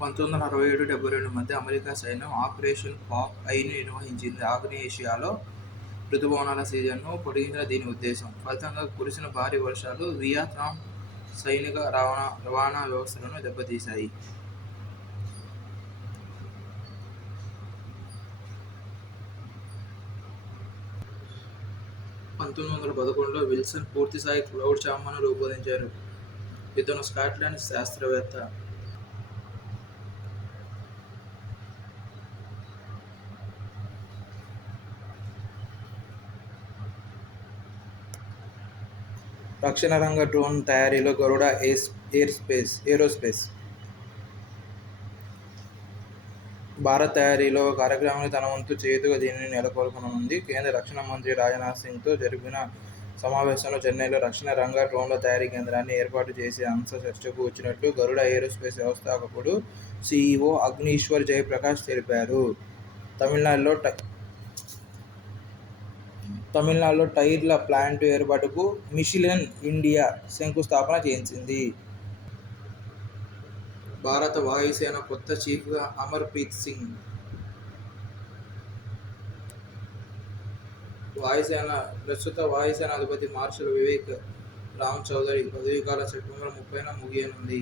1967-72 మధ్య అమెరికా సైన్యం operation pop ఐని నిర్వహించింది. ఆగ్నేయాసియాలో రుతుపవనాల సీజన్ను పొడిగించడం దీని ఉద్దేశం. ఫలితంగా కురిసిన భారీ వర్షాలు వియత్నాం సైనిక రవాణా వ్యవస్థలను దెబ్బతీశాయి. 1911లో విల్సన్ పూర్తిస్థాయి క్లౌడ్ చాంబర్ను రూపొందించారు. ఇతను స్కాట్లాండ్ శాస్త్రవేత్త. రక్షణ రంగ డ్రోన్ తయారీలో గరుడ ఏరోస్పేస్ భారత్ తయారీలో కార్యక్రమానికి తన వంతు చేయూతగా దీనిని నెలకొల్పనుంది. కేంద్ర రక్షణ మంత్రి రాజ్నాథ్ సింగ్తో జరిపిన సమావేశంలో చెన్నైలో రక్షణ రంగ డ్రోన్ల తయారీ కేంద్రాన్ని ఏర్పాటు చేసే అంశం చర్చకు వచ్చినట్లు గరుడ ఏరోస్పేస్ వ్యవస్థాపకుడు, సీఈఓ అగ్నీశ్వర్ జయప్రకాష్ తెలిపారు. తమిళనాడులో టైర్ల ప్లాంటు ఏర్పాటుకు మిషెలిన్ ఇండియా శంకుస్థాపన చేసింది. భారత వాయుసేన కొత్త చీఫ్గా అమర్‌ప్రీత్ సింగ్. ప్రస్తుత వాయుసేనాధిపతి మార్షల్ వివేక్ రామ్ చౌదరి పదవీకాలం సెప్టెంబర్ 30న ముగియనుంది.